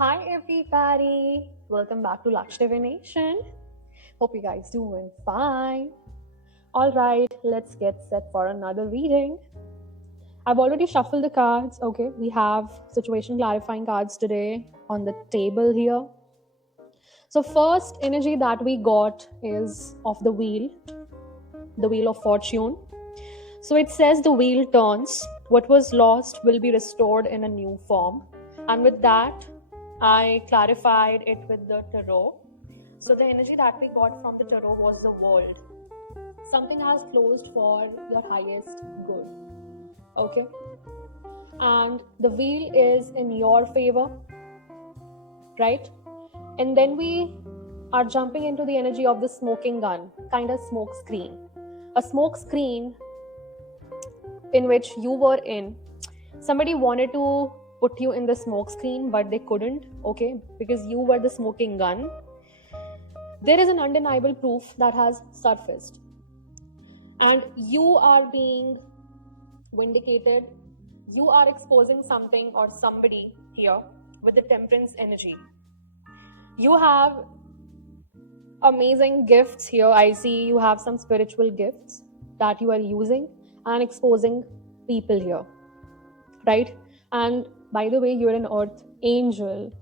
Hi everybody, welcome back to Laksh Divination. Hope you guys doing fine. All right, let's get set for another reading. I've already shuffled the cards. Okay, we have situation clarifying cards today on the table here. So first energy that we got is of the wheel of fortune. So it says the wheel turns. What was lost will be restored in a new form. And with that, I clarified it with the tarot. So the energy that we got from the tarot was the world. Something has closed for your highest good. Okay. And the wheel is in your favor, right? And then we are jumping into the energy of the smoking gun, kind of smoke screen. A smoke screen in which you were in. Somebody wanted to put you in the smoke screen, but they couldn't, okay, because you were the smoking gun. There is an undeniable proof that has surfaced, and you are being vindicated. You are exposing something or somebody here with the temperance energy. You have amazing gifts here. I see you have some spiritual gifts that you are using and exposing people here, right? And by the way, you're an earth angel,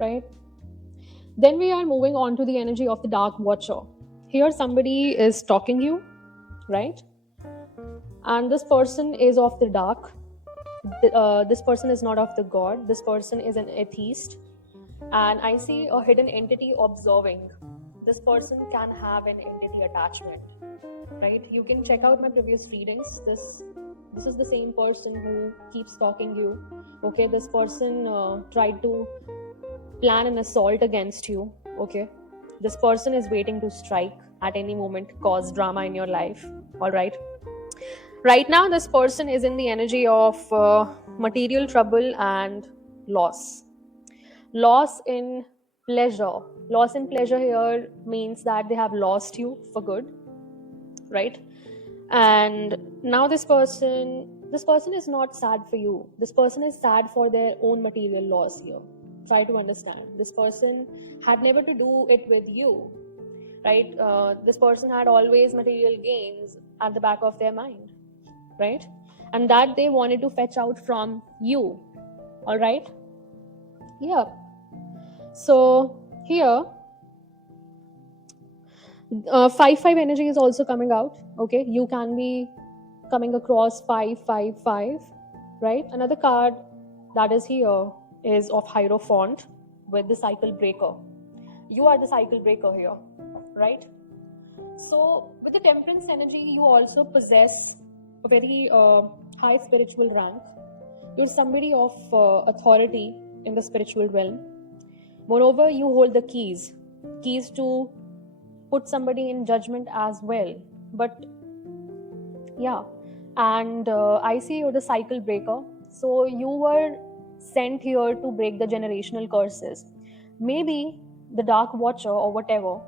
right? Then we are moving on to the energy of the dark watcher. Here somebody is stalking you, right? And this person is of the dark. This person is not of the god. This person is an atheist. And I see a hidden entity observing. This person can have an entity attachment, right? You can check out my previous readings. This is the same person who keeps stalking you. Okay, this person tried to plan an assault against you. Okay, this person is waiting to strike at any moment, cause drama in your life. All right now this person is in the energy of material trouble and loss in pleasure. Loss in pleasure here means that they have lost you for good, right? And now this person is not sad for you. This person is sad for their own material loss here. Try to understand, this person had never to do it with you, right? This person had always material gains at the back of their mind, right? And that they wanted to fetch out from you. All right, yeah. So here 5 energy is also coming out. Okay, you can be coming across 555, right? Another card that is here is of Hierophant with the cycle breaker. You are the cycle breaker here, right? So with the temperance energy, you also possess a very high spiritual rank. You're somebody of authority in the spiritual realm. Moreover, you hold the keys to put somebody in judgment as well. But yeah, and I see you're the cycle breaker. So you were sent here to break the generational curses. Maybe the dark watcher or whatever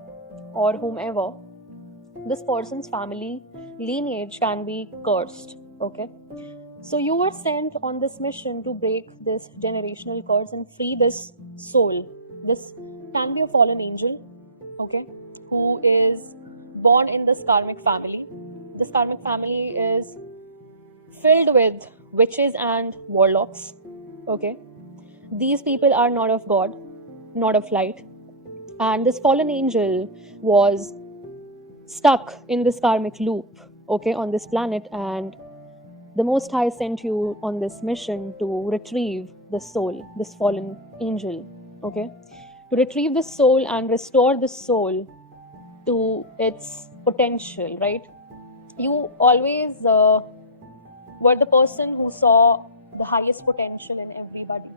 or whomever, this person's family lineage can be cursed. Okay, so you were sent on this mission to break this generational curse and free this soul. This can be a fallen angel, okay, who is born in this karmic family. This karmic family is filled with witches and warlocks. Okay, these people are not of God, not of light, and this fallen angel was stuck in this karmic loop, okay, on this planet, and the Most High sent you on this mission to retrieve the soul, this fallen angel, okay, to retrieve the soul and restore the soul to its potential, right? You always were the person who saw the highest potential in everybody.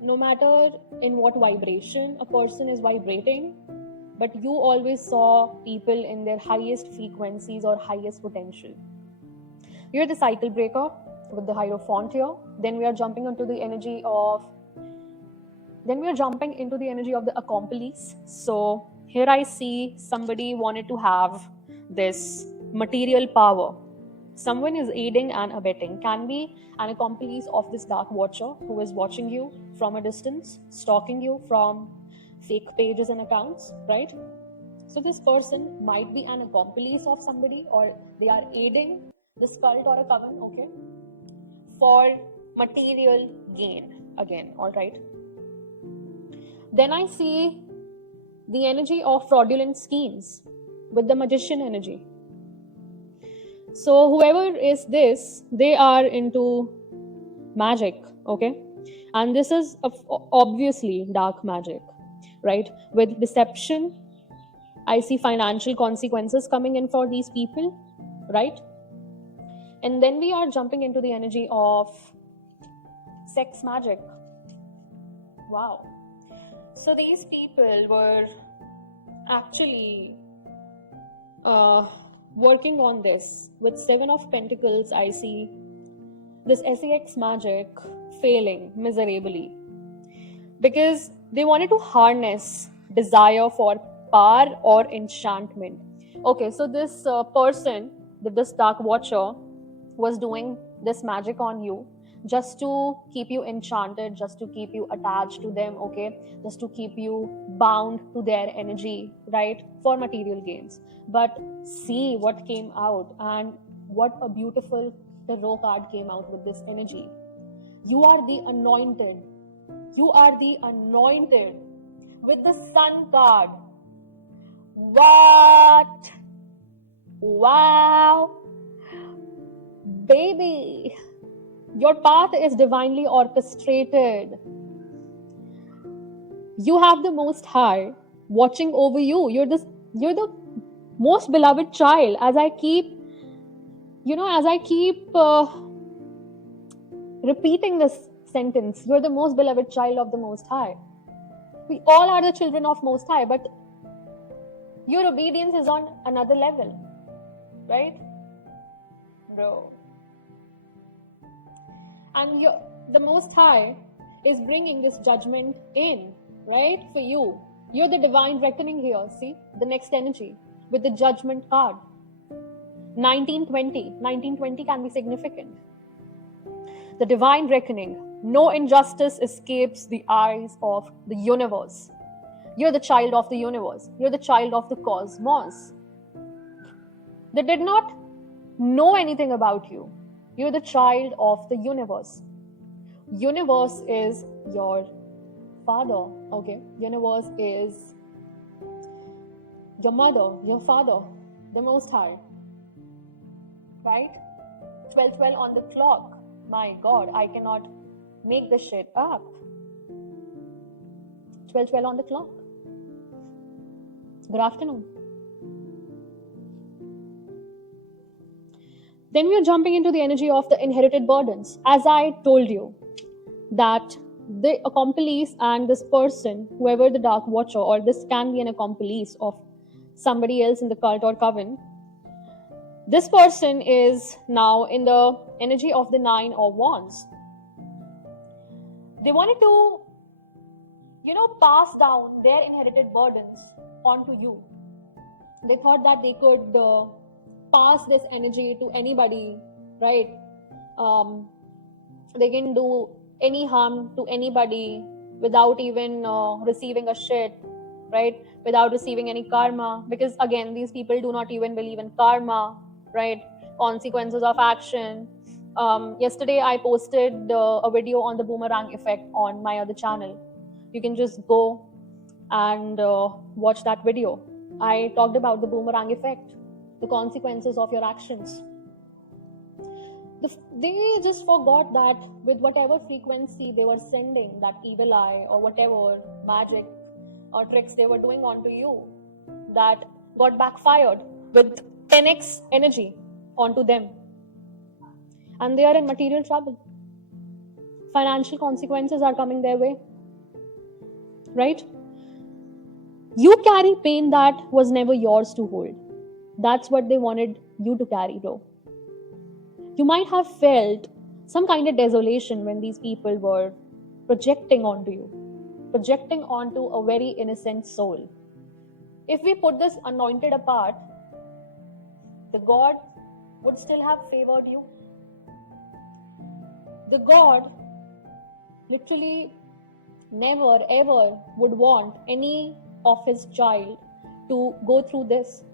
No matter in what vibration a person is vibrating, but you always saw people in their highest frequencies or highest potential. You're the cycle breaker with the Hierophant here. Then we are jumping into the energy of the accomplice. So here I see somebody wanted to have this material power. Someone is aiding and abetting, can be an accomplice of this dark watcher who is watching you from a distance, stalking you from fake pages and accounts, right? So this person might be an accomplice of somebody, or they are aiding this cult or a coven, okay, for material gain again, all right? Then I see the energy of fraudulent schemes with the magician energy. So whoever is this, they are into magic, okay? And this is obviously dark magic, right? With deception, I see financial consequences coming in for these people, right? And then we are jumping into the energy of sex magic. Wow. So these people were actually working on this. With Seven of Pentacles, I see this sex magic failing miserably because they wanted to harness desire for power or enchantment. Okay, so this person, this dark watcher, was doing this magic on you just to keep you enchanted, just to keep you attached to them, okay, just to keep you bound to their energy, right, for material gains. But see what came out, and what a beautiful tarot card came out with this energy. You are the anointed. You are the anointed with the Sun card. What? Wow. Baby, your path is divinely orchestrated. You have the Most High watching over you. You're the most beloved child. As I keep repeating this sentence, you're the most beloved child of the Most High. We all are the children of Most High, but your obedience is on another level, right, bro? And the Most High is bringing this judgment in, right, for you. You're the divine reckoning here. See the next energy with the Judgment card. 1920 can be significant. The divine reckoning. No injustice escapes the eyes of the universe. You're the child of the universe. You're the child of the cosmos. They did not know anything about you. You're the child of the universe. Universe is your father, okay? Universe is your mother, your father, the Most High, right? 12:12 on the clock. My God, I cannot make this shit up. 12:12 on the clock. Good afternoon. Then we are jumping into the energy of the inherited burdens. As I told you, that the accomplice and this person, whoever the dark watcher, or this can be an accomplice of somebody else in the cult or coven, this person is now in the energy of the Nine of Wands. They wanted to, pass down their inherited burdens onto you. They thought that they could pass this energy to anybody, right? They can do any harm to anybody without even receiving a shit, right? Without receiving any karma, because again, these people do not even believe in karma, right? Consequences of action. Yesterday I posted a video on the boomerang effect on my other channel. You can just go and watch that video. I talked about the boomerang effect, the consequences of your actions. They just forgot that with whatever frequency they were sending that evil eye or whatever magic or tricks they were doing onto you, that got backfired with 10x energy onto them. And they are in material trouble. Financial consequences are coming their way, right? You carry pain that was never yours to hold. That's what they wanted you to carry, though. You might have felt some kind of desolation when these people were projecting onto you, projecting onto a very innocent soul. If we put this anointed apart, the God would still have favored you. The God literally never ever would want any of his child to go through this.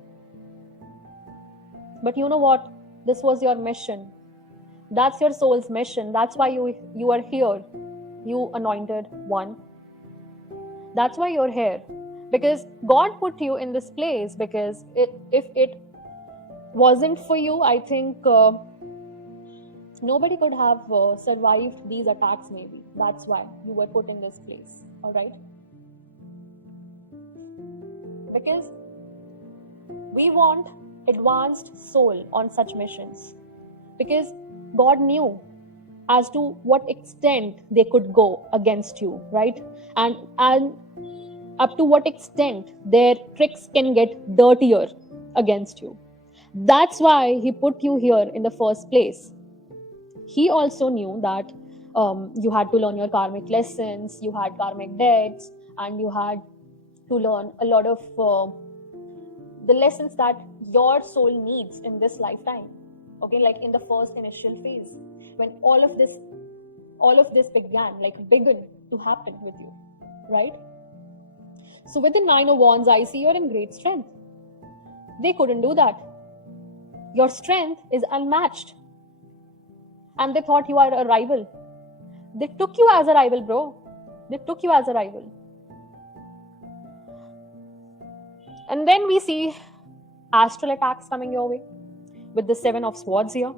But you know what? This was your mission. That's your soul's mission. That's why you are here, you anointed one. That's why you're here. Because God put you in this place, because if it wasn't for you, I think nobody could have survived these attacks maybe. That's why you were put in this place. All right? Because we want advanced soul on such missions. Because God knew as to what extent they could go against you, right? And up to what extent their tricks can get dirtier against you. That's why he put you here in the first place. He also knew that you had to learn your karmic lessons, you had karmic debts, and you had to learn a lot of the lessons that your soul needs in this lifetime. Okay, like in the first initial phase, when all of this began to happen with you, right? So with the Nine of Wands, I see you're in great strength. They couldn't do that. Your strength is unmatched. And they thought you are a rival. They took you as a rival, bro. They took you as a rival. And then we see astral attacks coming your way with the Seven of Swords here.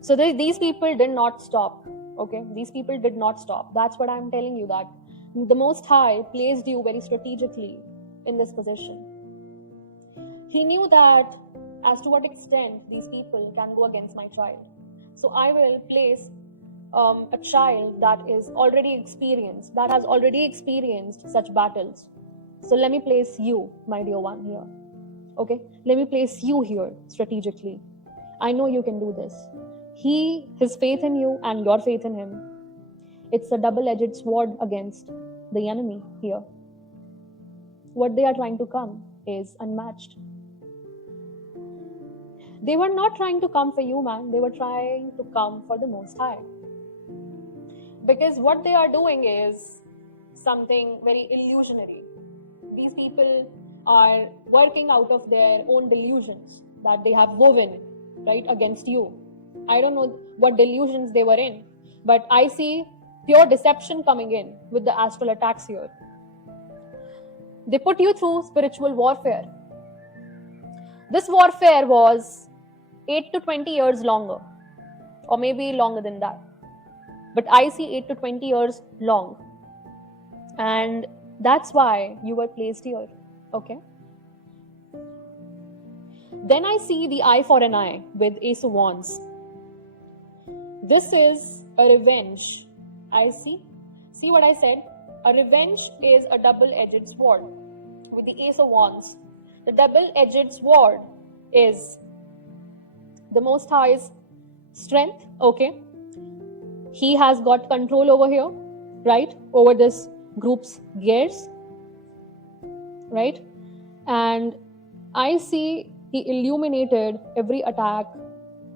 So these people did not stop. Okay, these people did not stop. That's what I'm telling you, that the Most High placed you very strategically in this position. He knew that as to what extent these people can go against my child. So I will place a child that is already experienced, that has already experienced such battles. So let me place you, my dear one, here. Okay, let me place you here strategically. I know you can do this. His faith in you and your faith in him, it's a double-edged sword against the enemy here. What they are trying to come is unmatched. They were not trying to come for you, man. They were trying to come for the Most High. Because what they are doing is something very illusionary. These people are working out of their own delusions that they have woven, right, against you. I don't know what delusions they were in, but I see pure deception coming in with the astral attacks here. They put you through spiritual warfare. This warfare was 8 to 20 years longer, or maybe longer than that. But I see 8 to 20 years long. And that's why you were placed here. Okay? Then I see the eye for an eye with Ace of Wands. This is a revenge. I see. See what I said? A revenge is a double-edged sword with the Ace of Wands. The double-edged sword is the Most High's strength. Okay? He has got control over here, right? Over this group's gears, right? And I see he illuminated every attack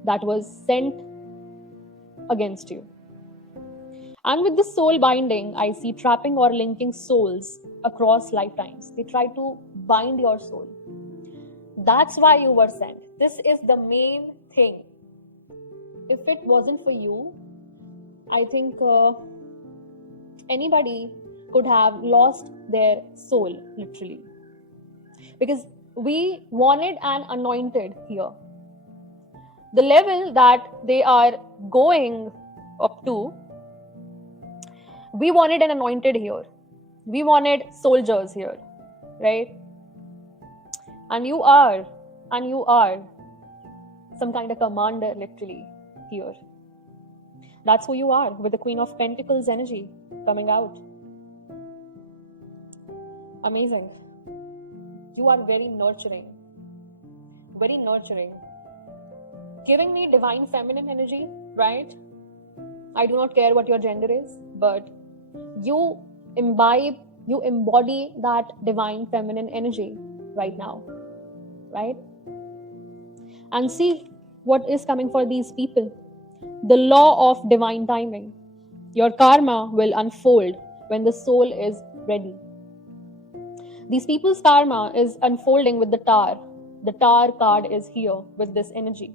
that was sent against you. And with the soul binding, I see trapping or linking souls across lifetimes. They try to bind your soul. That's why you were sent. This is the main thing. If it wasn't for you, I think anybody could have lost their soul, literally. Because we wanted an anointed here. The level that they are going up to, we wanted an anointed here. We wanted soldiers here, right? And you are some kind of commander, literally, here. That's who you are, with the Queen of Pentacles energy coming out. Amazing. You are very nurturing. Very nurturing. Giving me divine feminine energy, right? I do not care what your gender is, but you embody that divine feminine energy right now, right? And see, What is coming for these people? The law of divine timing. Your karma will unfold when the soul is ready. These people's karma is unfolding with the Tower. The Tower card is here with this energy.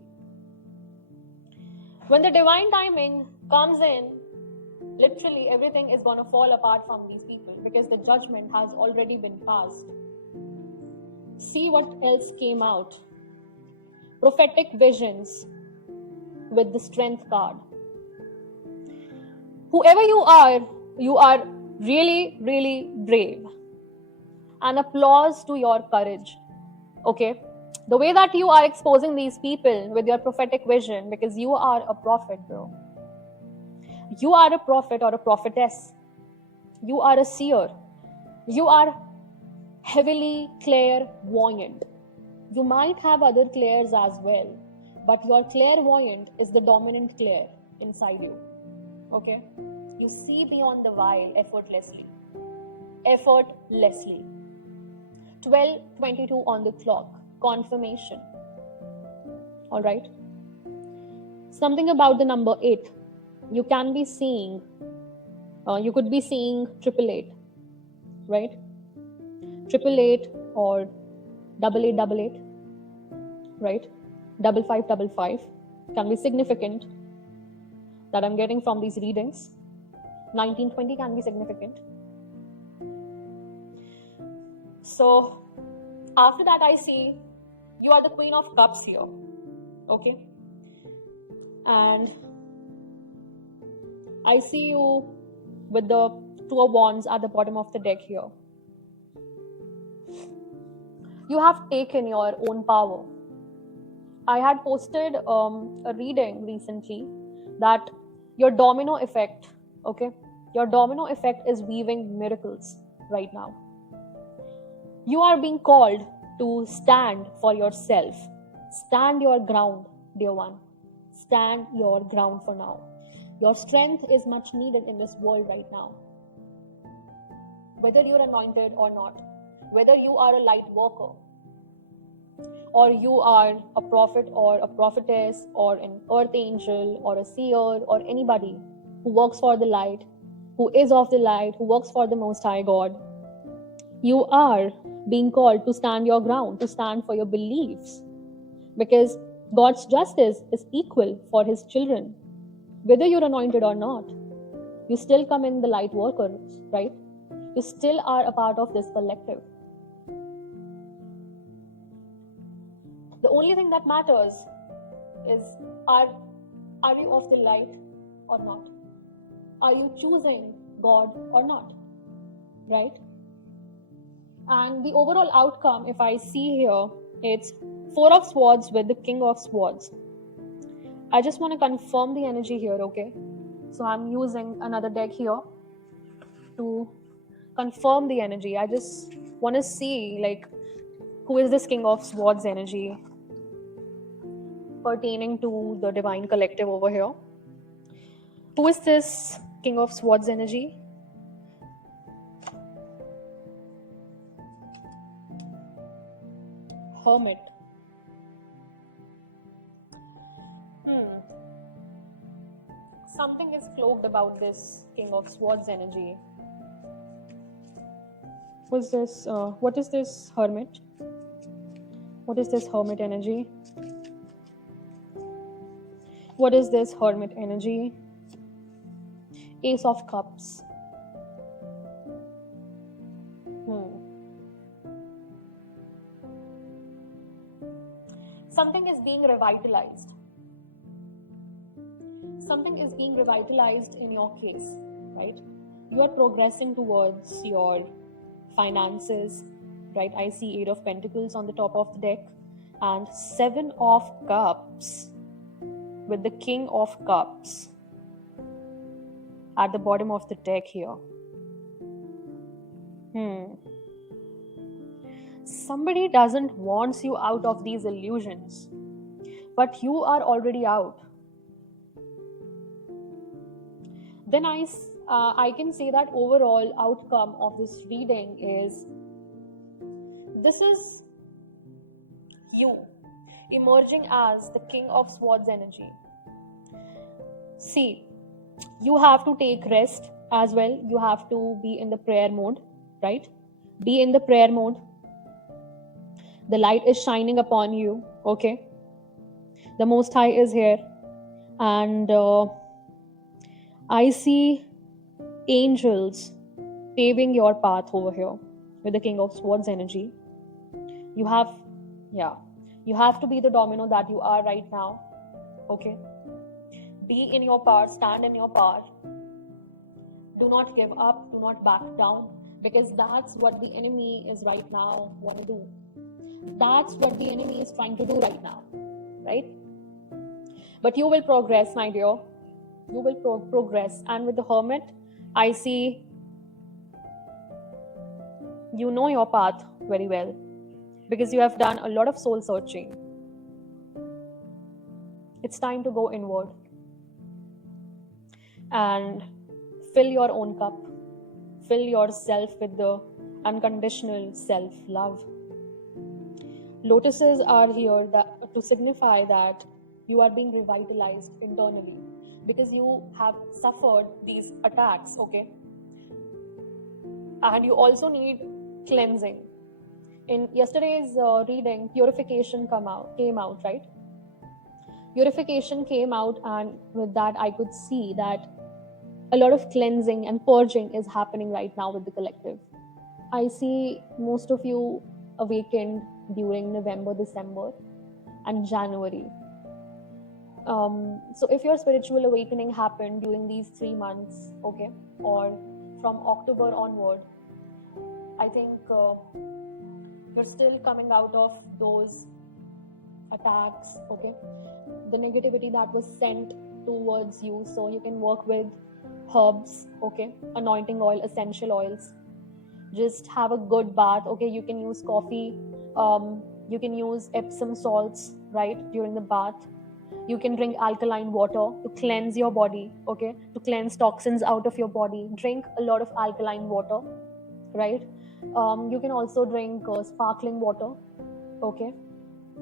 When the divine timing comes in, literally everything is going to fall apart from these people because the judgment has already been passed. See what else came out. Prophetic visions with the strength card. Whoever you are really, really brave. And applause to your courage. Okay? The way that you are exposing these people with your prophetic vision, because you are a prophet, bro. You are a prophet or a prophetess. You are a seer. You are heavily clairvoyant. You might have other clairs as well, but your clairvoyant is the dominant clair inside you. Okay? You see beyond the veil effortlessly. Effortlessly. 12:22 on the clock. Confirmation. All right? Something about the number 8. You can be seeing, you could be seeing 888, right? 888 or 8888, right? 5555 can be significant that I'm getting from these readings. 1920 can be significant. So after that, I see you are the Queen of Cups here. Okay? And I see you with the Two of Wands at the bottom of the deck here. You have taken your own power. I had posted a reading recently that your domino effect, okay? Your domino effect is weaving miracles right now. You are being called to stand for yourself. Stand your ground, dear one. Stand your ground for now. Your strength is much needed in this world right now. Whether you're anointed or not, whether you are a light worker, or you are a prophet or a prophetess or an earth angel or a seer or anybody who works for the light, who is of the light, who works for the Most High God, you are being called to stand your ground, to stand for your beliefs, because God's justice is equal for his children. Whether you're anointed or not, you still come in the light workers, right? You still are a part of this collective. The only thing that matters is, are you of the light or not? Are you choosing God or not? Right? And the overall outcome, if I see here, it's 4 of Swords with the King of Swords. I just want to confirm the energy here, okay? So I'm using another deck here to confirm the energy. I just want to see, like, who is this King of Swords energy pertaining to the divine collective over here? Who is this King of Swords energy? Hermit. Something is cloaked about this King of Swords energy. What is this Hermit? What is this Hermit energy? What is this Hermit energy? Ace of Cups. Something is being revitalized. Something is being revitalized in your case, right? You are progressing towards your finances, right? I see 8 of Pentacles on the top of the deck and 7 of Cups with the King of Cups at the bottom of the deck here. Somebody doesn't want you out of these illusions, but you are already out. Then I can say that overall outcome of this reading is, this is you. emerging as the King of Swords energy. See, you have to take rest as well. You have to be in the prayer mode, right? Be in the prayer mode. The light is shining upon you, okay? The Most High is here, and I see angels paving your path over here with the King of Swords energy. You have to be the domino that you are right now, okay? Be in your power, stand in your power. Do not give up, do not back down, because that's what the enemy is right now want to do. That's what the enemy is trying to do right now, right? But you will progress, my dear. You will progress. And with the Hermit, I see you know your path very well, because you have done a lot of soul searching. It's time to go inward and fill your own cup. Fill yourself with the unconditional self-love. Lotuses are here to signify that you are being revitalized internally, because you have suffered these attacks, okay? And you also need cleansing. In yesterday's reading, purification came out, right? Purification came out, and with that I could see that a lot of cleansing and purging is happening right now with the collective. I see most of you awakened during November, December, and January. So if your spiritual awakening happened during these 3 months, okay, or from October onward, I think you're still coming out of those attacks, okay, the negativity that was sent towards you. So you can work with herbs, okay, anointing oil, essential oils. Just have a good bath, okay? You can use coffee, you can use Epsom salts, right, during the bath. You can drink alkaline water to cleanse your body, okay, to cleanse toxins out of your body. Drink a lot of alkaline water, right? You can also drink sparkling water, okay?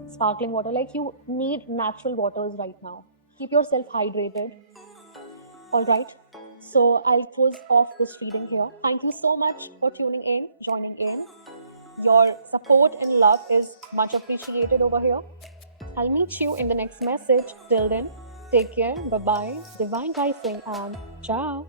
Sparkling water, like you need natural waters right now. Keep yourself hydrated, all right? So I'll close off this reading here. Thank you so much for tuning in, joining in. Your support and love is much appreciated over here. I'll meet you in the next message. Till then, take care, bye-bye, divine rising, and ciao.